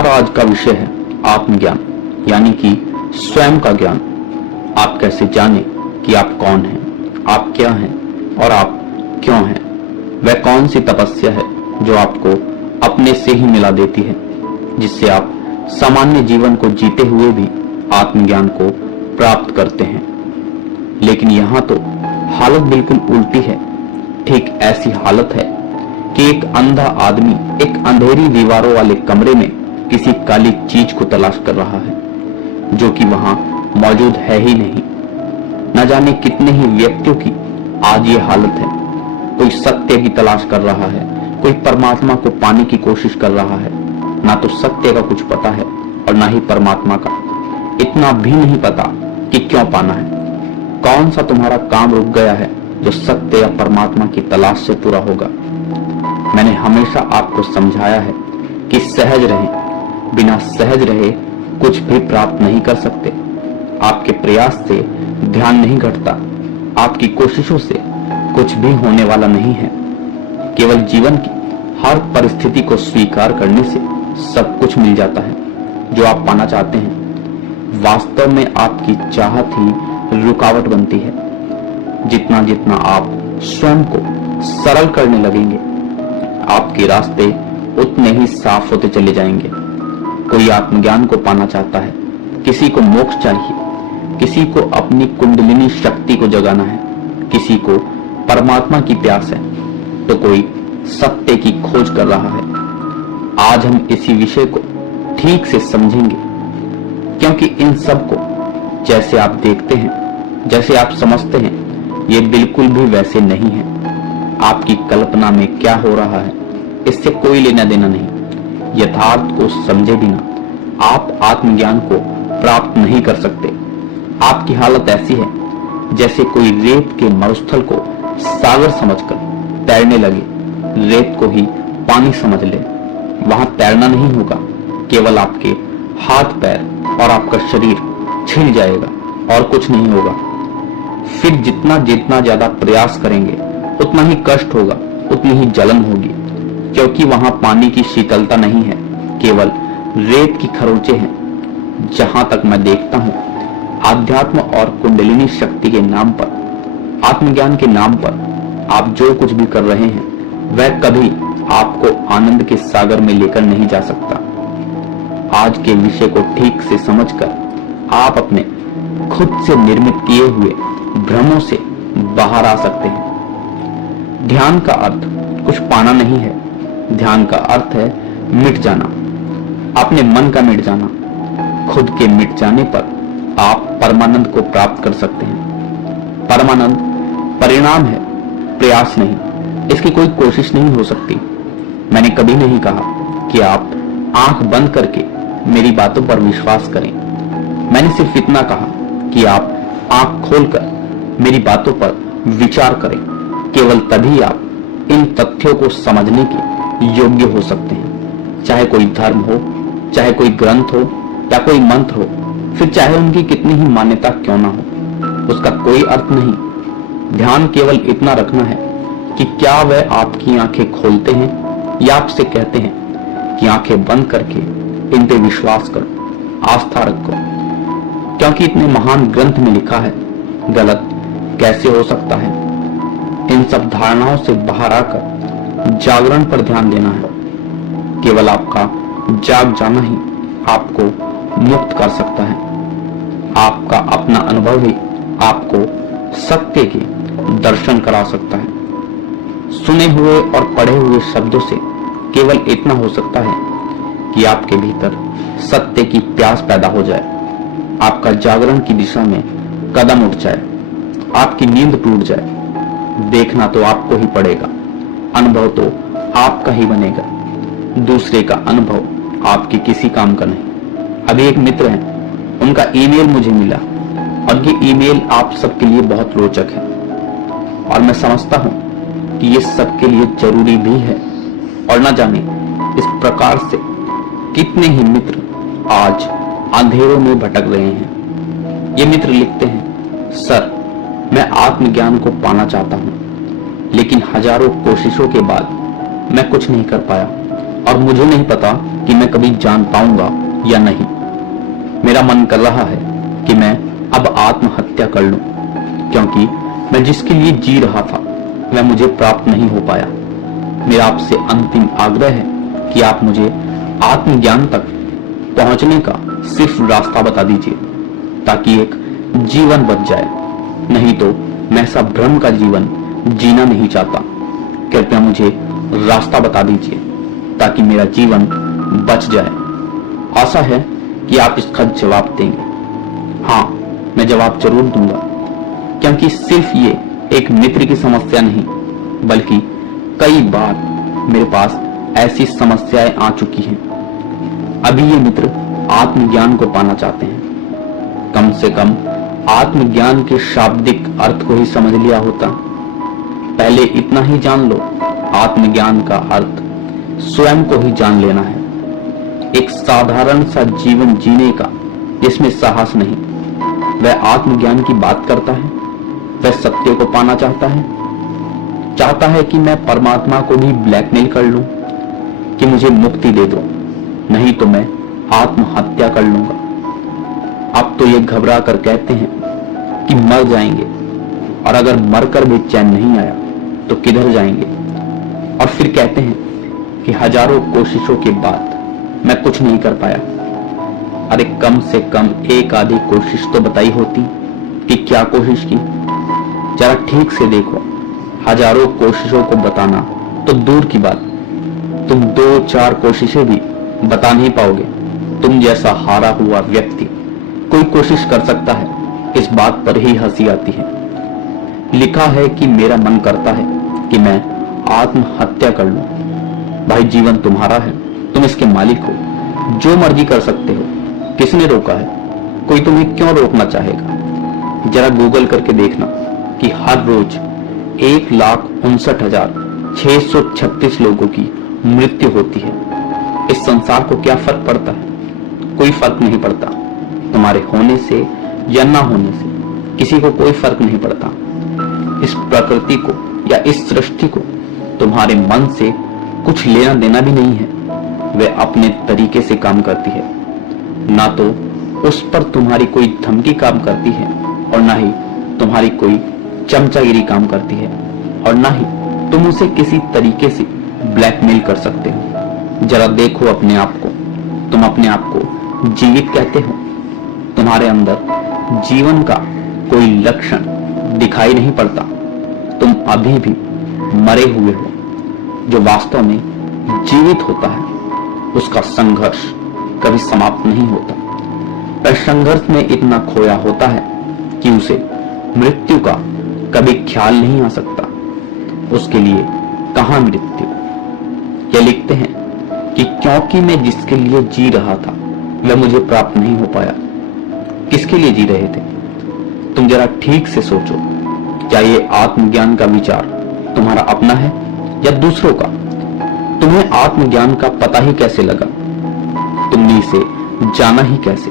हमारा आज का विषय है आत्मज्ञान, यानी कि स्वयं का ज्ञान। आप कैसे जाने कि आप कौन हैं, आप क्या हैं और आप क्यों हैं। वह कौन सी तपस्या है जो आपको अपने से ही मिला देती है, जिससे आप सामान्य जीवन को जीते हुए भी आत्मज्ञान को प्राप्त करते हैं। लेकिन यहाँ तो हालत बिल्कुल उल्टी है। ठीक ऐसी हालत है कि एक अंधा आदमी एक अंधेरी दीवारों वाले कमरे में किसी काली चीज को तलाश कर रहा है, जो कि वहां मौजूद है ही नहीं। न जाने कितने ही व्यक्तियों की आज ये हालत है। कोई सत्य की तलाश कर रहा है, कोई परमात्मा को पाने की कोशिश कर रहा है। ना तो सत्य का कुछ पता है और ना ही परमात्मा का। इतना भी नहीं पता कि क्यों पाना है। कौन सा तुम्हारा काम रुक गया है जो सत्य या परमात्मा की तलाश से पूरा होगा। मैंने हमेशा आपको समझाया है कि सहज रहें, बिना सहज रहे कुछ भी प्राप्त नहीं कर सकते। आपके प्रयास से ध्यान नहीं घटता, आपकी कोशिशों से कुछ भी होने वाला नहीं है। केवल जीवन की हर परिस्थिति को स्वीकार करने से सब कुछ मिल जाता है जो आप पाना चाहते हैं। वास्तव में आपकी चाहत ही रुकावट बनती है। जितना जितना आप स्वयं को सरल करने लगेंगे, आपके रास्ते उतने ही साफ होते चले जाएंगे। कोई आत्मज्ञान को पाना चाहता है, किसी को मोक्ष चाहिए, किसी को अपनी कुंडलिनी शक्ति को जगाना है, किसी को परमात्मा की प्यास है, तो कोई सत्य की खोज कर रहा है। आज हम इसी विषय को ठीक से समझेंगे, क्योंकि इन सब को जैसे आप देखते हैं, जैसे आप समझते हैं, ये बिल्कुल भी वैसे नहीं है। आपकी कल्पना में क्या हो रहा है, इससे कोई लेना देना नहीं। यथार्थ को समझे बिना आप आत्मज्ञान को प्राप्त नहीं कर सकते। आपकी हालत ऐसी है जैसे कोई रेत के मरुस्थल को सागर समझकर तैरने लगे, रेत को ही पानी समझ ले। वहां तैरना नहीं होगा, केवल आपके हाथ पैर और आपका शरीर छिल जाएगा और कुछ नहीं होगा। फिर जितना जितना ज्यादा प्रयास करेंगे उतना ही कष्ट होगा, उतनी ही जलन होगी, क्योंकि वहां पानी की शीतलता नहीं है, केवल रेत की खरोंचे हैं। जहां तक मैं देखता हूं, आध्यात्म और कुंडलिनी शक्ति के नाम पर, आत्मज्ञान के नाम पर आप जो कुछ भी कर रहे हैं, वह कभी आपको आनंद के सागर में लेकर नहीं जा सकता। आज के विषय को ठीक से समझकर आप अपने खुद से निर्मित किए हुए भ्रमों से बाहर आ सकते हैं। ध्यान का अर्थ कुछ पाना नहीं है। ध्यान का अर्थ है मिट जाना, अपने मन का मिट जाना। खुद के मिट जाने पर आप परमानंद को प्राप्त कर सकते हैं। परमानंद परिणाम है, प्रयास नहीं। इसकी कोई कोशिश नहीं हो सकती। मैंने कभी नहीं कहा कि आप आंख बंद करके मेरी बातों पर विश्वास करें। मैंने सिर्फ इतना कहा कि आप आंख खोलकर मेरी बातों पर विचार करें। केवल तभी आप इन तथ्यों को समझने के योग्य हो सकते हैं। चाहे कोई धर्म हो, चाहे कोई ग्रंथ हो या कोई मंत्र हो, फिर चाहे उनकी कितनी ही मान्यता क्यों ना हो, उसका कोई अर्थ नहीं। ध्यान केवल इतना रखना है कि क्या वह आपकी आंखें खोलते हैं या आपसे कहते हैं कि आंखें बंद करके इन पे विश्वास करो, आस्था रखो। क्योंकि इतने महान ग्रंथ में लिखा है, गलत कैसे हो सकता है। इन सब धारणाओं से बाहर आकर जागरण पर ध्यान देना है। केवल आपका जाग जाना ही आपको मुक्त कर सकता है। आपका अपना अनुभव ही आपको सत्य के दर्शन करा सकता है। सुने हुए और पढ़े हुए शब्दों से केवल इतना हो सकता है कि आपके भीतर सत्य की प्यास पैदा हो जाए, आपका जागरण की दिशा में कदम उठ जाए, आपकी नींद टूट जाए। देखना तो आपको ही पड़ेगा, अनुभव तो आपका ही बनेगा। दूसरे का अनुभव आपके किसी काम का नहीं। अभी एक मित्र हैं, उनका ईमेल मुझे मिला और ये ईमेल आप सबके लिए बहुत रोचक है और मैं समझता हूं कि ये सबके लिए जरूरी भी है। और न जाने इस प्रकार से कितने ही मित्र आज अंधेरों में भटक रहे हैं। ये मित्र लिखते हैं, सर मैं आत्मज्ञान को पाना चाहता हूं, लेकिन हजारों कोशिशों के बाद मैं कुछ नहीं कर पाया। और मुझे नहीं पता कि मैं कभी जान पाऊंगा या नहीं। मेरा मन कर रहा है कि मैं अब आत्महत्या कर लूं, क्योंकि मैं जिसके लिए जी रहा था वह मुझे प्राप्त नहीं हो पाया। मेरा आपसे अंतिम आग्रह है कि आप मुझे आत्मज्ञान तक पहुंचने का सिर्फ रास्ता बता दीजिए, ताकि एक जीवन बच जाए। नहीं तो मैं ऐसा भ्रम का जीवन जीना नहीं चाहता। कृपया मुझे रास्ता बता दीजिए ताकि मेरा जीवन बच जाए। आशा है कि आप इसका जवाब देंगे। हाँ, मैं जवाब जरूर दूंगा, क्योंकि सिर्फ ये एक मित्र की समस्या नहीं, बल्कि कई बार मेरे पास ऐसी समस्याएं आ चुकी हैं। अभी ये मित्र आत्मज्ञान को पाना चाहते हैं। कम से कम आत्मज्ञान के शाब्दिक अर्थ को ही समझ लिया होता। पहले इतना ही जान लो, आत्मज्ञान का अर्थ स्वयं को ही जान लेना है। एक साधारण सा जीवन जीने का जिसमें साहस नहीं। वह आत्मज्ञान की बात करता है। वह सत्य को पाना चाहता है कि मैं परमात्मा को भी ब्लैकमेल कर लूं कि मुझे मुक्ति दे दो, नहीं तो मैं आत्महत्या कर लूंगा। अब तो ये घबरा कर कहते हैं कि मर जाएंगे, और अगर मरकर भी चैन नहीं आया तो किधर जाएंगे। और फिर कहते हैं कि हजारों कोशिशों के बाद मैं कुछ नहीं कर पाया। अरे कम से कम एक आधी कोशिश तो बताई होती कि क्या कोशिश की। जरा ठीक से देखो, हजारों कोशिशों को बताना तो दूर की बात, तुम 2-4 कोशिशें भी बता नहीं पाओगे। तुम जैसा हारा हुआ व्यक्ति कोई कोशिश कर सकता है, इस बात पर ही हंसी आती है। लिखा है कि मेरा मन करता है कि मैं आत्महत्या कर लूं। भाई, जीवन तुम्हारा है, तुम इसके मालिक हो, जो मर्जी कर सकते हो। किसने रोका है? कोई तुम्हें क्यों रोकना चाहेगा? जरा गूगल करके देखना कि हर रोज 1,59,636 लोगों की मृत्यु होती है। इस संसार को क्या फर्क पड़ता है? कोई फर्क नहीं पड़ता। तुम्हारे होने से या ना होने से किसी को कोई फर्क नहीं पड़ता। इस प्रकृति को या इस सृष्टि को तुम्हारे मन से कुछ लेना देना भी नहीं है। वह अपने तरीके से काम करती है। ना तो उस पर तुम्हारी कोई धमकी काम करती है, और ना ही तुम्हारी कोई चमचागिरी काम करती है, और ना ही तुम उसे किसी तरीके से ब्लैकमेल कर सकते हो। जरा देखो अपने आप को। तुम अपने आप को जीवित कहते हो। तुम्हारे अंदर जीवन का कोई लक्षण दिखाई नहीं पड़ता। तुम अभी भी मरे हुए हो। जो वास्तव में जीवित होता है उसका संघर्ष कभी समाप्त नहीं होता। पर संघर्ष में इतना खोया होता है कि उसे मृत्यु का कभी ख्याल नहीं आ सकता। उसके लिए कहां मृत्यु। यह लिखते हैं कि क्योंकि मैं जिसके लिए जी रहा था वह मुझे प्राप्त नहीं हो पाया। किसके लिए जी रहे थे? तुम जरा ठीक से सोचो। क्या ये आत्मज्ञान का विचार तुम्हारा अपना है या दूसरों का? तुम्हें आत्मज्ञान का पता ही कैसे लगा? तुमने इसे जाना ही कैसे?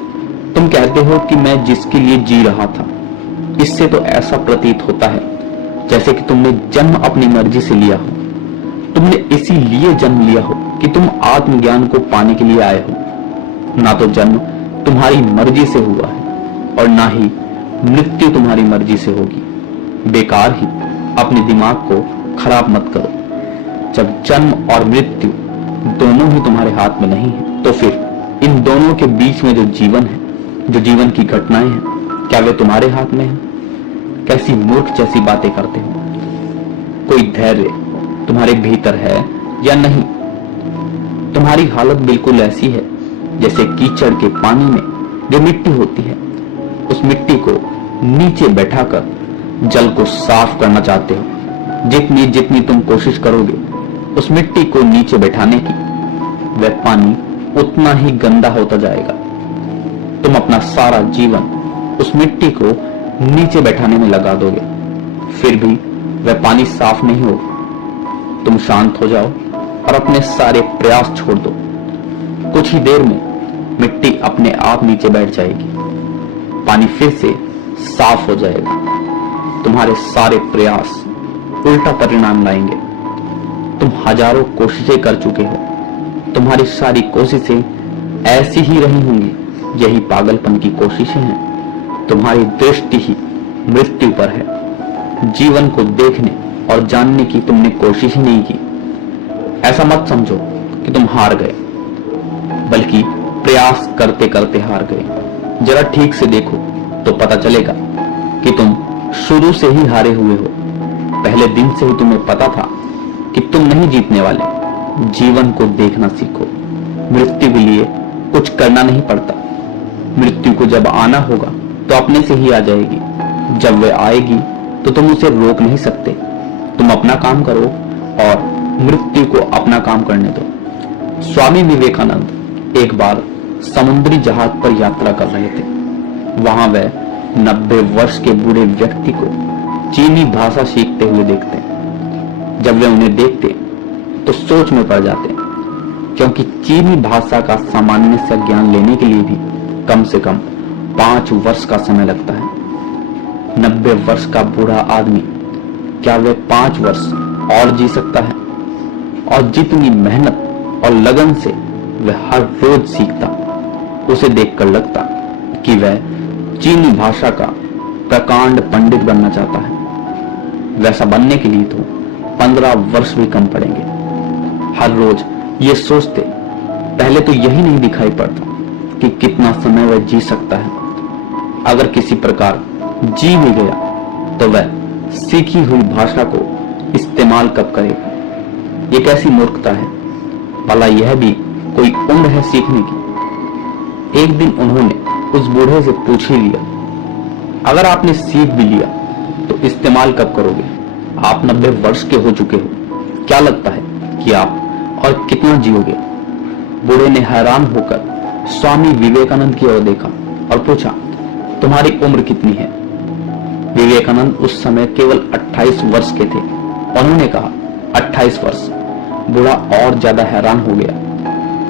तुम कहते हो कि मैं जिसके लिए जी रहा था। इससे तो ऐसा प्रतीत होता है जैसे कि तुमने जन्म अपनी मर्जी से लिया हो। तुमने इसीलिए जन्म लिया हो कि तुम आत्मज्ञान को पाने के लिए आए हो। ना तो जन्म तुम्हारी मर्जी से हुआ है, और ना ही मृत्यु तुम्हारी मर्जी से होगी। बेकार ही अपने दिमाग को खराब मत करो। जब जन्म और मृत्यु दोनों ही तुम्हारे हाथ में नहीं है, तो फिर इन दोनों के बीच में जो जीवन है, जो जीवन की घटनाएं हैं, क्या वे तुम्हारे हाथ में है? कैसी मूर्ख जैसी बातें करते हो। कोई धैर्य तुम्हारे भीतर है या नहीं? तुम्हारी हालत बिल्कुल ऐसी है जैसे कीचड़ के पानी में जो मिट्टी होती है। उस मिट्टी को नीचे बैठाकर जल को साफ करना चाहते हो। जितनी तुम कोशिश करोगे उस मिट्टी को नीचे बैठाने की, वह पानी उतना ही गंदा होता जाएगा। तुम अपना सारा जीवन उस मिट्टी को नीचे बैठाने में लगा दोगे, फिर भी वह पानी साफ नहीं होगा। तुम शांत हो जाओ और अपने सारे प्रयास छोड़ दो। कुछ ही देर में मिट्टी अपने आप नीचे बैठ जाएगी। पानी फिर से साफ हो जाएगा। तुम्हारे सारे प्रयास उल्टा परिणाम लाएंगे। तुम हजारों कोशिशें कर चुके हो, तुम्हारी सारी कोशिशें ऐसी ही रही होंगी। यही पागलपन की कोशिशें हैं। तुम्हारी दृष्टि ही मृत्यु पर है। जीवन को देखने और जानने की तुमने कोशिश ही नहीं की। ऐसा मत समझो कि तुम हार गए, बल्कि प्रयास करते करते हार गए। जरा ठीक से देखो तो पता चलेगा कि तुम शुरू से ही हारे हुए हो। पहले दिन से ही तुम्हें पता था कि तुम नहीं जीतने वाले। जीवन को देखना सीखो। मृत्यु के लिए कुछ करना नहीं पड़ता। मृत्यु को जब आना होगा तो अपने से ही आ जाएगी। जब वह आएगी तो तुम उसे रोक नहीं सकते। तुम अपना काम करो और मृत्यु को अपना काम करने दो। स्वामी विवेकानंद एक बार समुद्री जहाज पर यात्रा कर रहे थे। वहां वह 90 वर्ष के बूढ़े व्यक्ति को चीनी भाषा सीखते हुए देखते। जब वे उन्हें देखते तो सोच में पड़ जाते, क्योंकि चीनी भाषा का सामान्य से ज्ञान लेने के लिए भी कम से कम 5 वर्ष का समय लगता है। 90 वर्ष का बूढ़ा आदमी क्या वह 5 वर्ष और जी सकता है? और जितनी मेहनत और लगन से वह हर रोज सीखता, उसे देखकर लगता कि वह चीनी भाषा का प्रकांड पंडित बनना चाहता है। वैसा बनने के लिए तो 15 वर्ष भी कम पड़ेंगे। हर रोज ये सोचते, पहले तो यही नहीं दिखाई पड़ता कि कितना समय वह जी सकता है। अगर किसी प्रकार जी भी गया तो वह सीखी हुई भाषा को इस्तेमाल कब करेगा? ये कैसी मूर्खता है। भला यह भी कोई उम्र है सीखने की? एक दिन उन्होंने उस बूढ़े से पूछ ही लिया, अगर आपने सीख भी लिया तो इस्तेमाल कब करोगे? आप 90 वर्ष के हो चुके हो। क्या लगता है कि आप और कितना जियोगे? बूढ़े ने हैरान होकर स्वामी विवेकानंद की ओर देखा और पूछा, तुम्हारी उम्र कितनी है? विवेकानंद उस समय केवल 28 वर्ष के थे। उन्होंने कहा, 28 वर्ष। बूढ़ा और ज्यादा हैरान हो गया।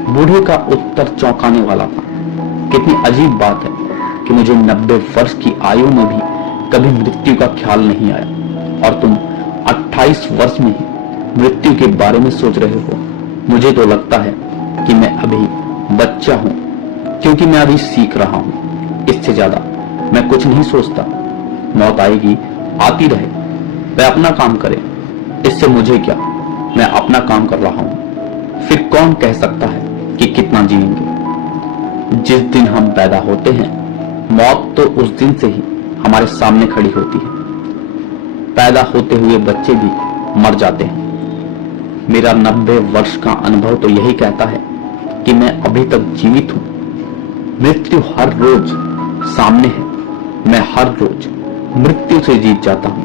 बूढ़े का उत्तर चौंकाने वाला था। कितनी अजीब बात है कि मुझे 90 वर्ष की आयु में भी कभी मृत्यु का ख्याल नहीं आया, और तुम 28 वर्ष में ही मृत्यु के बारे में सोच रहे हो। मुझे तो लगता है कि मैं अभी बच्चा हूं, क्योंकि मैं अभी सीख रहा हूं। इससे ज्यादा मैं कुछ नहीं सोचता। मौत आएगी, आती रहे, वह अपना काम करे। इससे मुझे क्या, मैं अपना काम कर रहा हूं। फिर कौन कह सकता है कि कितना जिएंगे? जिस दिन हम पैदा होते हैं, मौत तो उस दिन से ही हमारे सामने खड़ी होती है। पैदा होते हुए बच्चे भी मर जाते हैं। मेरा 90 वर्ष का अनुभव तो यही कहता है कि मैं अभी तक जीवित हूं। मृत्यु हर रोज सामने है। मैं हर रोज मृत्यु से जीत जाता हूं।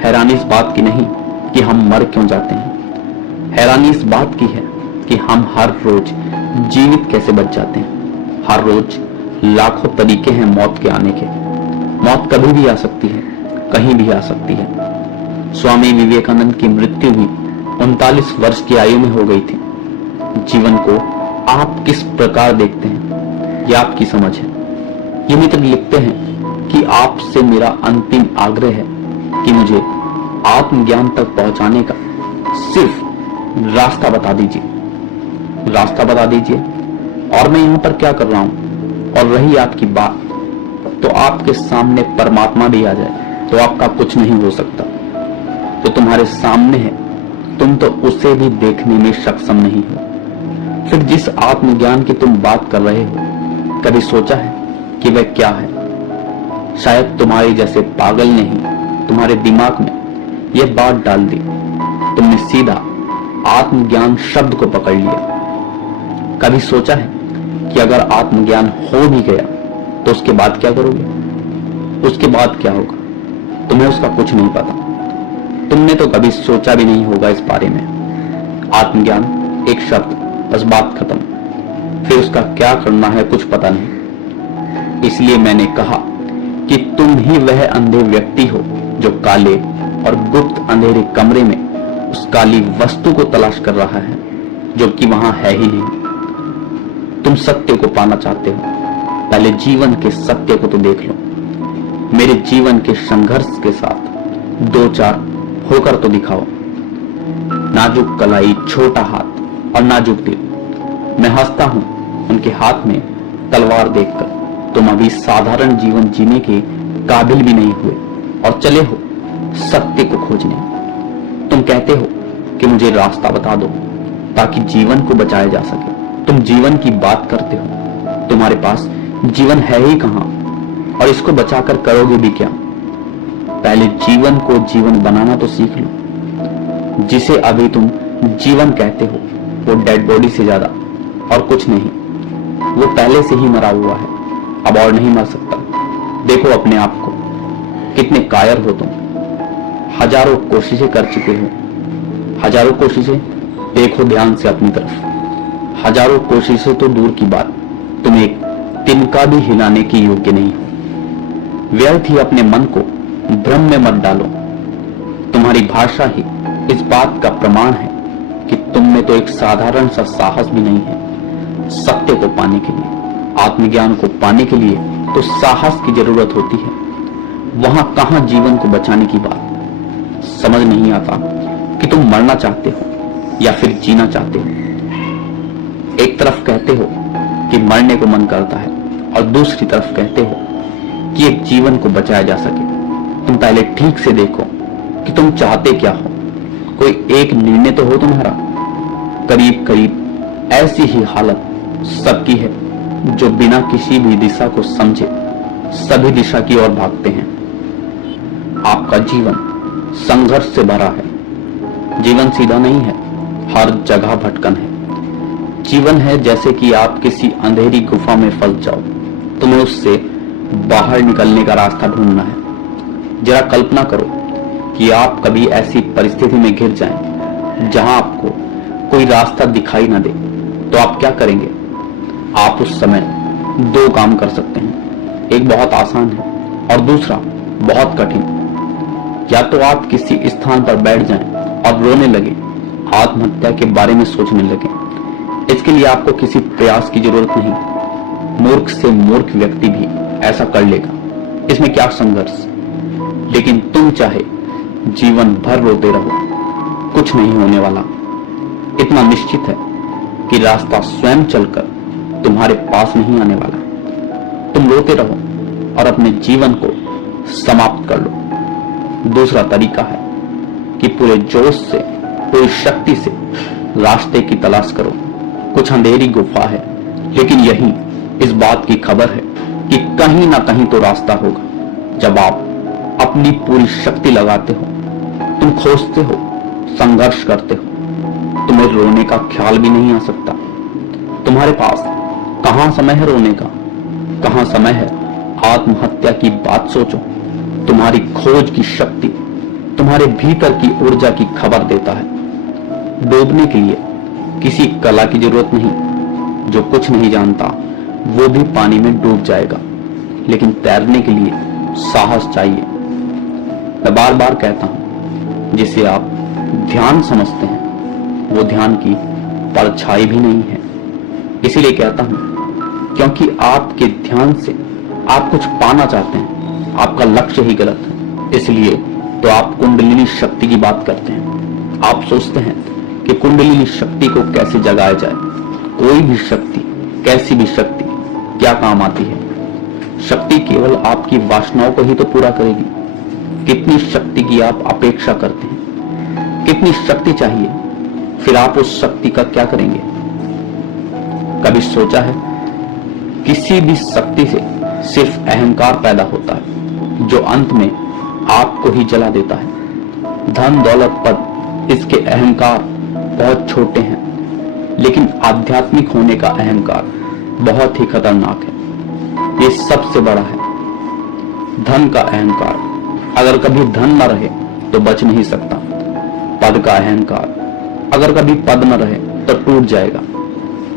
हैरानी इस बात की नहीं कि हम मर क्यों जाते हैं। हैरानी इस बात की है कि हम हर रोज जीवित कैसे बच जाते हैं। हर रोज लाखों तरीके हैं मौत के आने के। मौत कभी भी आ सकती है, कहीं भी आ सकती है। स्वामी विवेकानंद की मृत्यु भी 39 वर्ष की आयु में हो गई थी। जीवन को आप किस प्रकार देखते हैं, यह आपकी समझ है। ये मित्र लिखते हैं कि आपसे मेरा अंतिम आग्रह है कि मुझे आत्मज्ञान तक पहुंचाने का सिर्फ रास्ता बता दीजिए। रास्ता बता दीजिए, और मैं यहां पर क्या कर रहा हूं। और रही आपकी बात, तो आपके सामने परमात्मा भी आ जाए तो आपका कुछ नहीं हो सकता। तो तुम्हारे सामने है, तुम तो उसे भी देखने में सक्षम नहीं हो। फिर जिस आत्मज्ञान की तुम बात कर रहे हो, कभी सोचा है कि वह क्या है? शायद तुम्हारे जैसे पागल ने ही तुम्हारे दिमाग में यह बात डाल दी। तुमने सीधा आत्मज्ञान शब्द को पकड़ लिया। कभी सोचा है कि अगर आत्मज्ञान हो भी गया तो उसके बाद क्या करोगे? उसके बाद क्या होगा? तुम्हें उसका कुछ नहीं पता। तुमने तो कभी सोचा भी नहीं होगा इस बारे में। आत्मज्ञान एक शब्द, बस बात खत्म। फिर उसका क्या करना है कुछ पता नहीं। इसलिए मैंने कहा कि तुम ही वह अंधे व्यक्ति हो जो काले और गुप्त अंधेरे कमरे में उस काली वस्तु को तलाश कर रहा है जो कि वहां है ही नहीं। तुम सत्य को पाना चाहते हो, पहले जीवन के सत्य को तो देख लो। मेरे जीवन के संघर्ष के साथ दो चार होकर तो दिखाओ। नाजुक कलाई, छोटा हाथ, और नाजुक दिल। मैं हंसता हूं उनके हाथ में तलवार देखकर। तुम अभी साधारण जीवन जीने के काबिल भी नहीं हुए और चले हो सत्य को खोजने। तुम कहते हो कि मुझे रास्ता बता दो ताकि जीवन को बचाया जा सके। तुम जीवन की बात करते हो, तुम्हारे पास जीवन है ही कहां और इसको बचाकर करोगे भी क्या? पहले जीवन को जीवन बनाना तो सीख लो। जिसे अभी तुम जीवन कहते हो वो डेड बॉडी से ज्यादा और कुछ नहीं, वो पहले से ही मरा हुआ है, अब और नहीं मर सकता। देखो अपने आप को, कितने कायर हो तुम। हजारों कोशिशें कर चुके हो, हजारों कोशिशें। देखो ध्यान से अपनी तरफ। हजारों कोशिशें तो दूर की बात, तुम एक तिनका भी हिलाने के योग्य नहीं हो। व्यर्थ ही अपने मन को भ्रम में मत डालो। तुम्हारी भाषा ही इस बात का प्रमाण है कि तुम में तो एक साधारण सा साहस भी नहीं है। सत्य को पाने के लिए, आत्मज्ञान को पाने के लिए तो साहस की जरूरत होती है, वहां कहां जीवन को बचाने की बात। समझ नहीं आता कि तुम मरना चाहते हो या फिर जीना चाहते हो। एक तरफ कहते हो कि मरने को मन करता है और दूसरी तरफ कहते हो कि एक जीवन को बचाया जा सके। तुम पहले ठीक से देखो कि तुम चाहते क्या हो। कोई एक निर्णय तो हो तुम्हारा। करीब करीब ऐसी ही हालत सबकी है जो बिना किसी भी दिशा को समझे सभी दिशा की ओर भागते हैं। आपका जीवन संघर्ष से भरा है। जीवन सीधा नहीं है, हर जगह भटकन है। जीवन है जैसे कि आप किसी अंधेरी गुफा में फंस जाओ, तुम्हें उससे बाहर निकलने का रास्ता ढूंढना है। जरा कल्पना करो कि आप कभी ऐसी परिस्थिति में घिर जाएं जहां आपको कोई रास्ता दिखाई ना दे, तो आप क्या करेंगे? आप उस समय दो काम कर सकते हैं, एक बहुत आसान है और दूसरा बहुत कठिन। या तो आप किसी स्थान पर बैठ जाएं और रोने लगे, आत्महत्या के बारे में सोचने लगे। इसके लिए आपको किसी प्रयास की जरूरत नहीं। मूर्ख से मूर्ख व्यक्ति भी ऐसा कर लेगा, इसमें क्या संघर्ष। लेकिन तुम चाहे जीवन भर रोते रहो, कुछ नहीं होने वाला। इतना निश्चित है कि रास्ता स्वयं चलकर तुम्हारे पास नहीं आने वाला। तुम रोते रहो और अपने जीवन को समाप्त कर लो। दूसरा तरीका है कि पूरे जोश से, पूरी शक्ति से रास्ते की तलाश करो। कुछ अंधेरी गुफा है, लेकिन यही इस बात की खबर है कि कहीं ना कहीं तो रास्ता होगा। जब आप अपनी पूरी शक्ति लगाते हो, तुम खोजते हो, संघर्ष करते हो, तुम्हें रोने का ख्याल भी नहीं आ सकता। तुम्हारे पास कहां समय है रोने का, कहां समय है आत्महत्या की बात सोचो। तुम्हारी खोज की शक्ति तुम्हारे भीतर की ऊर्जा की खबर देता है। डूबने के लिए किसी कला की जरूरत नहीं। जो कुछ नहीं जानता वो भी पानी में डूब जाएगा, लेकिन तैरने के लिए साहस चाहिए। मैं बार बार कहता हूं, जिसे आप ध्यान समझते हैं वो ध्यान की परछाई भी नहीं है। इसीलिए कहता हूं क्योंकि आपके ध्यान से आप कुछ पाना चाहते हैं, आपका लक्ष्य ही गलत है। इसलिए तो आप कुंडलिनी शक्ति की बात करते हैं। आप सोचते हैं कि कुंडलिनी शक्ति को कैसे जगाया जाए। कोई भी शक्ति, कैसी भी शक्ति क्या काम आती है? शक्ति केवल आपकी वासनाओं को ही तो पूरा करेगी। कितनी शक्ति की आप अपेक्षा करते हैं? कितनी शक्ति चाहिए? फिर आप उस शक्ति का क्या करेंगे? कभी सोचा है किसी भी शक्ति से सिर्फ अहंकार पैदा होता है जो अंत में आपको ही जला देता है। धन, दौलत, पद, इसके अहंकार बहुत छोटे हैं, लेकिन आध्यात्मिक होने का अहंकार बहुत ही खतरनाक है। ये सबसे बड़ा है। धन का अहंकार, अगर कभी धन न रहे तो बच नहीं सकता। पद का अहंकार, अगर कभी पद न रहे तो टूट जाएगा।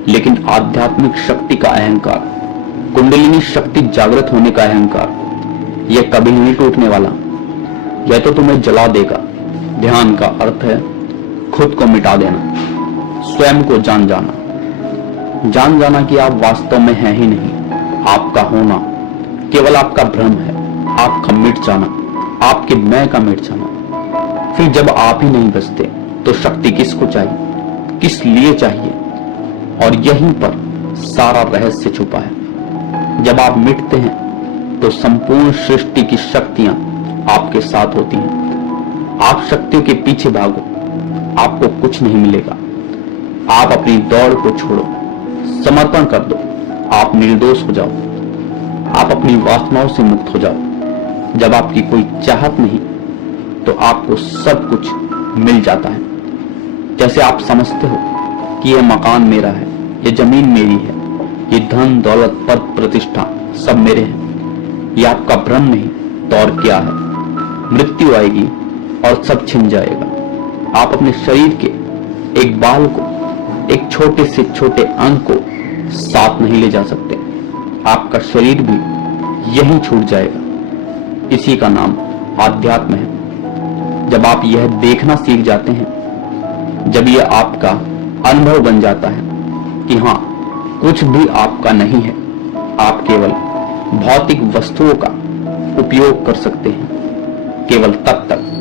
लेकिन आध्यात्मिक शक्ति का अहंकार, कुंडलिनी शक्ति जागृत होने का अहंकार, यह कभी नहीं टूटने वाला। यह तो तुम्हें जला देगा। ध्यान का अर्थ है खुद को मिटा देना, स्वयं को जान जाना कि आप वास्तव में हैं ही नहीं। आपका होना केवल आपका भ्रम है। आपका मिट जाना, आपके मैं का मिट जाना। फिर जब आप ही नहीं बचते तो शक्ति किसको चाहिए? किस लिए चाहिए, और यहीं पर सारा रहस्य छुपा है। जब आप मिटते हैं तो संपूर्ण सृष्टि की शक्तियां आपके साथ होती हैं। आप शक्तियों के पीछे भागो, आपको कुछ नहीं मिलेगा। आप अपनी दौड़ को छोड़ो, समर्पण कर दो, आप निर्दोष हो जाओ, आप अपनी वासनाओं से मुक्त हो जाओ। जब आपकी कोई चाहत नहीं तो आपको सब कुछ मिल जाता है। जैसे आप समझते हो कि यह मकान मेरा है, ये जमीन मेरी है, ये धन दौलत पद प्रतिष्ठा सब मेरे हैं। ये आपका भ्रम नहीं तो और क्या है। मृत्यु आएगी और सब छिन जाएगा। आप अपने शरीर के एक बाल को, एक छोटे से छोटे अंग को साथ नहीं ले जा सकते। आपका शरीर भी यही छूट जाएगा। इसी का नाम आध्यात्म है। जब आप यह देखना सीख जाते हैं, जब यह आपका अनुभव बन जाता है कि हाँ, कुछ भी आपका नहीं है, आप केवल भौतिक वस्तुओं का उपयोग कर सकते हैं, केवल तब तक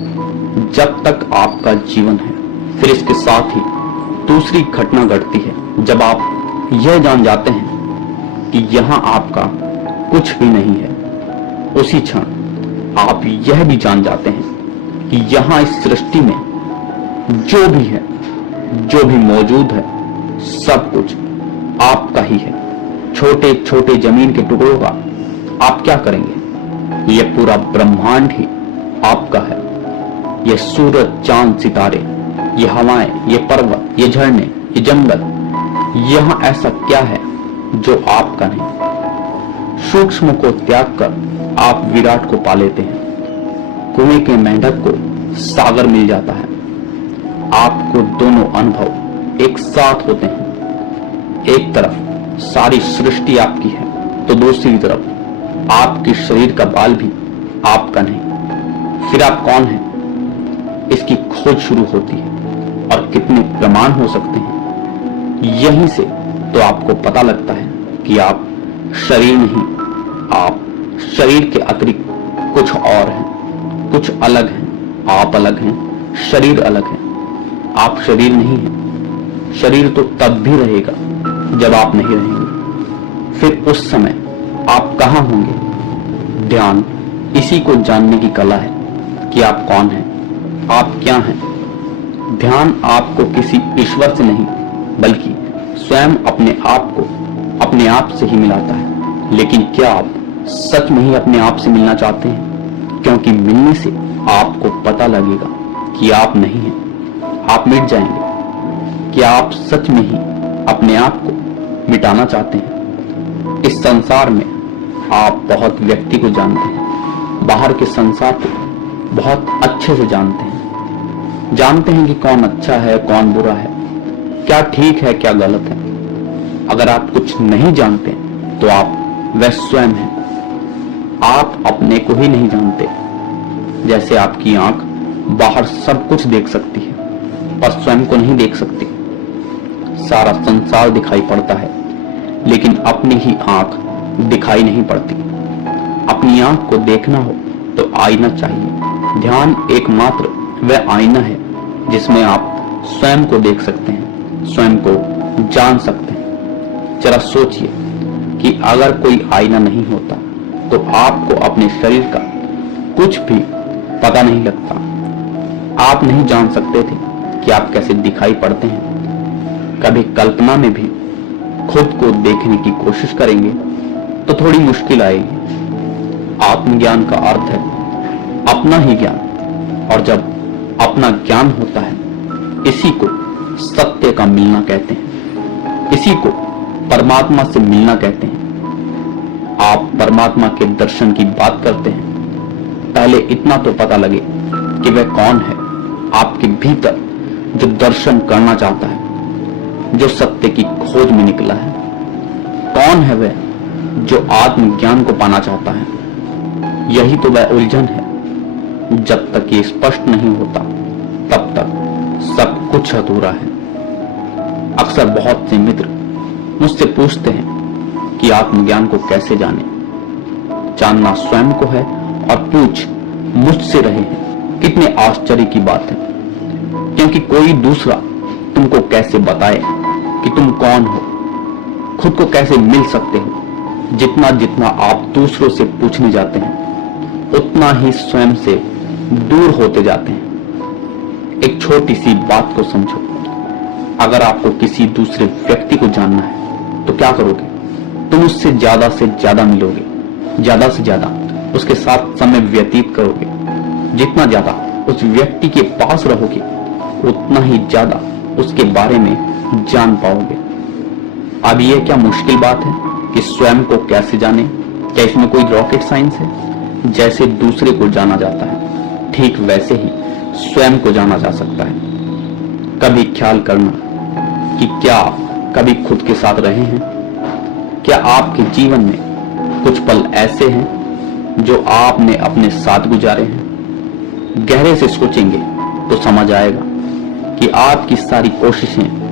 जब तक आपका जीवन है। फिर इसके साथ ही दूसरी घटना घटती है। जब आप यह जान जाते हैं कि यहां आपका कुछ भी नहीं है, उसी क्षण आप यह भी जान जाते हैं कि यहां इस सृष्टि में जो भी है, जो भी मौजूद है, सब कुछ आपका ही है। छोटे छोटे जमीन के टुकड़ों का आप क्या करेंगे? यह पूरा ब्रह्मांड ही आपका है। यह सूरज, चांद, सितारे, ये हवाएं, ये पर्वत, ये झरने, ये जंगल, यहां ऐसा क्या है जो आपका नहीं? सूक्ष्म को त्याग कर आप विराट को पा लेते हैं। कुएं के मेंढक को सागर मिल जाता है। आपको दोनों अनुभव एक साथ होते हैं। एक तरफ सारी सृष्टि आपकी है तो दूसरी तरफ आपके शरीर का बाल भी आपका नहीं। फिर आप कौन हैं? इसकी खोज शुरू होती है। और कितने प्रमाण हो सकते हैं? यहीं से तो आपको पता लगता है कि आप शरीर नहीं, आप शरीर के अतिरिक्त कुछ और हैं, कुछ अलग हैं। आप अलग हैं, शरीर अलग है। आप शरीर नहीं हैं। शरीर तो तब भी रहेगा जब आप नहीं रहेंगे। फिर उस समय आप कहां होंगे? ध्यान इसी को जानने की कला है कि आप कौन हैं, आप क्या हैं। ध्यान आपको किसी ईश्वर से नहीं बल्कि स्वयं अपने आप को अपने आप से ही मिलाता है। लेकिन क्या आप सच में ही अपने आप से मिलना चाहते हैं? क्योंकि मिलने से आपको पता लगेगा कि आप नहीं हैं, आप मिट जाएंगे। क्या आप सच में ही अपने आप को मिटाना चाहते हैं? इस संसार में आप बहुत व्यक्ति को जानते हैं, बाहर के संसार को बहुत अच्छे से जानते हैं कि कौन अच्छा है, कौन बुरा है, क्या ठीक है, क्या गलत है। अगर आप कुछ नहीं जानते तो आप वह स्वयं हैं। आप अपने को ही नहीं जानते। जैसे आपकी आंख बाहर सब कुछ देख सकती है पर स्वयं को नहीं देख सकती। सारा संसार दिखाई पड़ता है लेकिन अपनी ही आंख दिखाई नहीं पड़ती। अपनी आंख को देखना हो तो आईना चाहिए। ध्यान एकमात्र वह आईना है जिसमें आप स्वयं को देख सकते हैं, स्वयं को जान सकते हैं। जरा सोचिए कि अगर कोई आईना नहीं होता तो आपको अपने शरीर का कुछ भी पता नहीं लगता। आप नहीं जान सकते थे कि आप कैसे दिखाई पड़ते हैं। कभी कल्पना में भी खुद को देखने की कोशिश करेंगे तो थोड़ी मुश्किल आएगी। आत्मज्ञान का अर्थ है अपना ही ज्ञान, और जब अपना ज्ञान होता है इसी को सत्य का मिलना कहते हैं, इसी को परमात्मा से मिलना कहते हैं। आप परमात्मा के दर्शन की बात करते हैं, पहले इतना तो पता लगे कि वह कौन है आपके भीतर जो दर्शन करना चाहता है, जो सत्य की खोज में निकला है। कौन है वह जो आत्मज्ञान को पाना चाहता है? यही तो वह उलझन है। जब तक ये स्पष्ट नहीं होता तब तक सब कुछ अधूरा है। अक्सर बहुत से मित्र मुझसे पूछते हैं कि आत्मज्ञान को कैसे जाने। जानना स्वयं को है और पूछ मुझसे रहे हैं। कितने आश्चर्य की बात है, क्योंकि कोई दूसरा तुमको कैसे बताए कि तुम कौन हो, खुद को कैसे मिल सकते हो। जितना जितना आप दूसरों से पूछने जाते हैं, उतना ही स्वयं से दूर होते जाते हैं। एक छोटी सी बात को समझो, अगर आपको किसी दूसरे व्यक्ति को जानना है तो क्या करोगे? तुम उससे ज्यादा मिलोगे, ज्यादा से ज्यादा उसके साथ समय व्यतीत करोगे। जितना ज्यादा उस व्यक्ति के पास रहोगे, उतना ही ज्यादा उसके बारे में जान पाओगे। अब यह क्या मुश्किल बात है कि स्वयं को कैसे जाने? क्या इसमें कोई रॉकेट साइंस है? जैसे दूसरे को जाना जाता है, ठीक वैसे ही स्वयं को जाना जा सकता है। कभी ख्याल करना कि क्या आप कभी खुद के साथ रहे हैं? क्या आपके जीवन में कुछ पल ऐसे हैं जो आपने अपने साथ गुजारे हैं? गहरे से सोचेंगे तो समझ आएगा कि आपकी सारी कोशिशें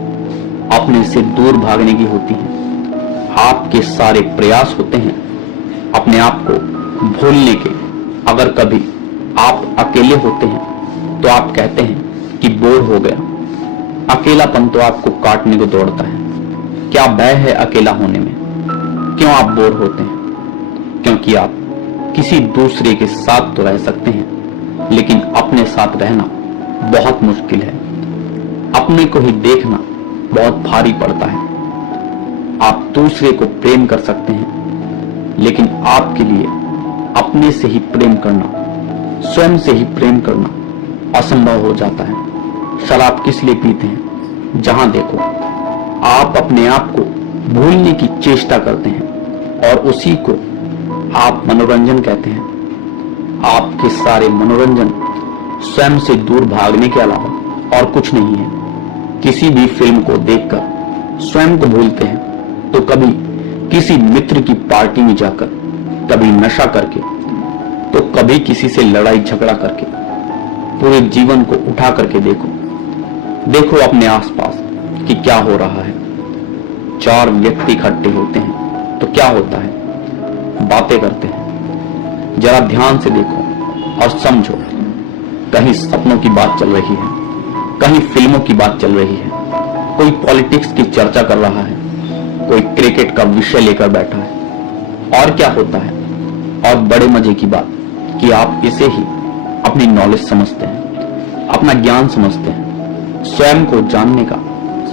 अपने से दूर भागने की होती हैं। आपके सारे प्रयास होते हैं अपने आप को भूलने के। अगर कभी आप अकेले होते हैं तो आप कहते हैं कि बोर हो गया। अकेलापन तो आपको काटने को दौड़ता है। क्या भय है अकेला होने में? क्यों आप बोर होते हैं? क्योंकि आप किसी दूसरे के साथ तो रह सकते हैं, लेकिन अपने साथ रहना बहुत मुश्किल है। अपने को ही देखना बहुत भारी पड़ता है। आप दूसरे को प्रेम कर सकते हैं, लेकिन आपके लिए अपने से ही प्रेम करना, स्वयं से ही प्रेम करना असंभव हो जाता है। शराब किस लिए पीते हैं? जहां देखो आप अपने आप को भूलने की चेष्टा करते हैं, और उसी को आप मनोरंजन कहते हैं। आपके सारे मनोरंजन स्वयं से दूर भागने के अलावा और कुछ नहीं है। किसी भी फिल्म को देखकर स्वयं को भूलते हैं, तो कभी किसी मित्र की पार्टी में जाकर, कभी नशा करके, तो कभी किसी से लड़ाई झगड़ा करके। पूरे जीवन को उठा करके देखो अपने आसपास कि क्या हो रहा है। 4 व्यक्ति इकट्ठे होते हैं तो क्या होता है? बातें करते हैं। जरा ध्यान से देखो और समझो, कहीं सपनों की बात चल रही है, कहीं फिल्मों की बात चल रही है, कोई पॉलिटिक्स की चर्चा कर रहा है, कोई क्रिकेट का विषय लेकर बैठा है। और क्या होता है? और बड़े मजे की बात कि आप इसे ही अपनी नॉलेज समझते हैं, अपना ज्ञान समझते हैं। स्वयं को जानने का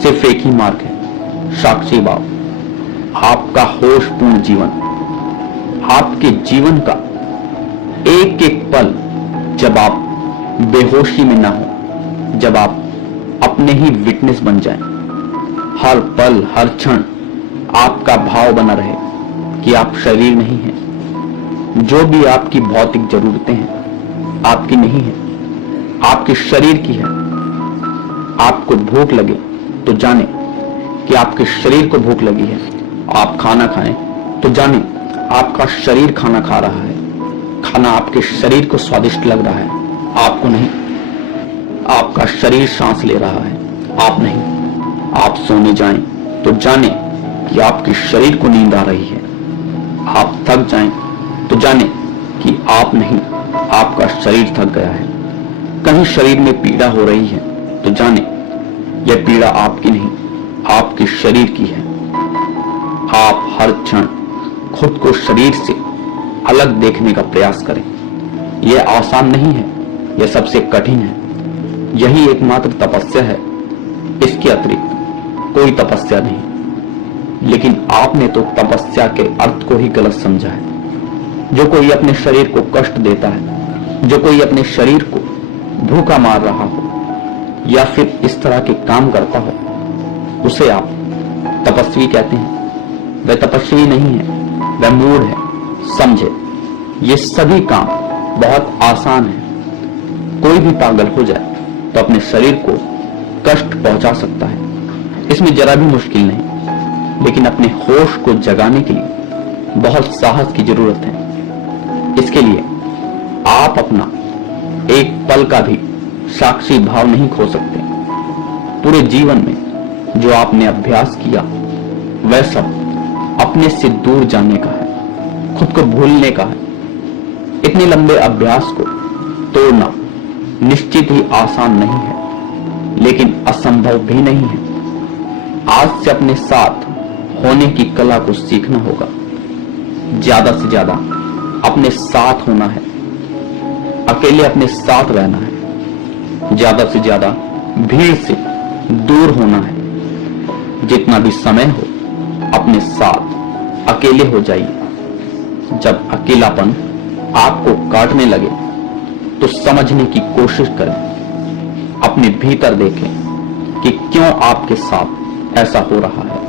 सिर्फ एक ही मार्ग है, साक्षी भाव। आपका होशपूर्ण जीवन, आपके जीवन का एक एक पल जब आप बेहोशी में ना हो, जब आप अपने ही विटनेस बन जाएं, हर पल हर क्षण आपका भाव बना रहे कि आप शरीर नहीं हैं। जो भी आपकी भौतिक जरूरतें हैं आपकी नहीं है, आपके शरीर की है। आपको भूख लगे तो जाने कि आपके शरीर को भूख लगी है। आप खाना खाएं तो जाने आपका शरीर खाना खा रहा है। खाना आपके शरीर को स्वादिष्ट लग रहा है, आपको नहीं। आपका शरीर सांस ले रहा है, आप नहीं। आप सोने जाएं तो जाने कि आपके शरीर को नींद आ रही है। आप थक जाएं तो जाने कि आप नहीं, आपका शरीर थक गया है। कहीं शरीर में पीड़ा हो रही है तो जाने यह पीड़ा आपकी नहीं, आपके शरीर की है। आप हर क्षण खुद को शरीर से अलग देखने का प्रयास करें। यह आसान नहीं है, यह सबसे कठिन है। यही एकमात्र तपस्या है, इसके अतिरिक्त कोई तपस्या नहीं। लेकिन आपने तो तपस्या के अर्थ को ही गलत समझा है। जो कोई अपने शरीर को कष्ट देता है, जो कोई अपने शरीर को भूखा मार रहा हो या फिर इस तरह के काम करता हो, उसे आप तपस्वी कहते हैं। वह तपस्वी नहीं है, वह मूढ़ है। समझे, ये सभी काम बहुत आसान है। कोई भी पागल हो जाए तो अपने शरीर को कष्ट पहुंचा सकता है, इसमें जरा भी मुश्किल नहीं। लेकिन अपने होश को जगाने के लिए बहुत साहस की जरूरत है। इसके लिए आप अपना एक पल का भी साक्षी भाव नहीं खो सकते। पूरे जीवन में जो आपने अभ्यास किया वह सब अपने से दूर जाने का है, खुद को भूलने का है। इतने लंबे अभ्यास को तोड़ना निश्चित ही आसान नहीं है। लेकिन असंभव भी नहीं है। आज से अपने साथ होने की कला को सीखना होगा। ज्यादा से ज्यादा अपने साथ होना है, अकेले अपने साथ रहना है, ज्यादा से ज्यादा भीड़ से दूर होना है। जितना भी समय हो अपने साथ अकेले हो जाइए। जब अकेलापन आपको काटने लगे तो समझने की कोशिश करें, अपने भीतर देखें कि क्यों आपके साथ ऐसा हो रहा है।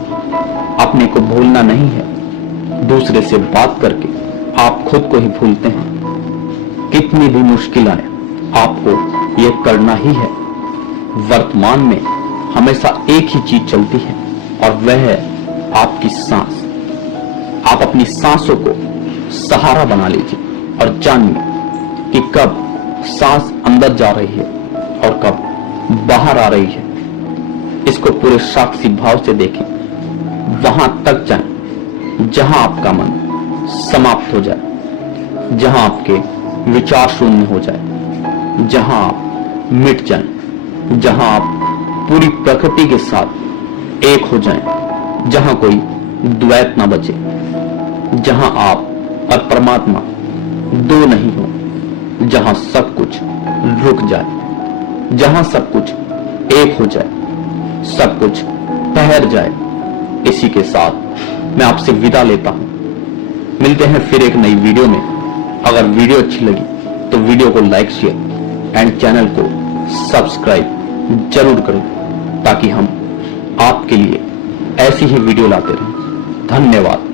अपने को भूलना नहीं है, दूसरे से बात करके आप खुद को ही भूलते हैं। कितनी भी मुश्किल आए आपको यह करना ही है। वर्तमान में हमेशा एक ही चीज चलती है और वह है आपकी सांस। आप अपनी सांसों को सहारा बना लीजिए और जानिए कि कब सांस अंदर जा रही है और कब बाहर आ रही है। इसको पूरे साक्षी भाव से देखें। वहां तक जाएं जहां आपका मन समाप्त हो जाए, जहां आपके विचार शून्य हो जाए, जहां आप मिट जाएं, जहां आप पूरी प्रकृति के साथ एक हो जाएं, जहां कोई द्वैत ना बचे, जहां आप और परमात्मा दो नहीं हो, जहां सब कुछ रुक जाए, जहां सब कुछ एक हो जाए, सब कुछ ठहर जाए। इसी के साथ मैं आपसे विदा लेता हूं। मिलते हैं फिर एक नई वीडियो में। अगर वीडियो अच्छी लगी तो वीडियो को लाइक, शेयर एंड चैनल को सब्सक्राइब जरूर करें, ताकि हम आपके लिए ऐसी ही वीडियो लाते रहें। धन्यवाद।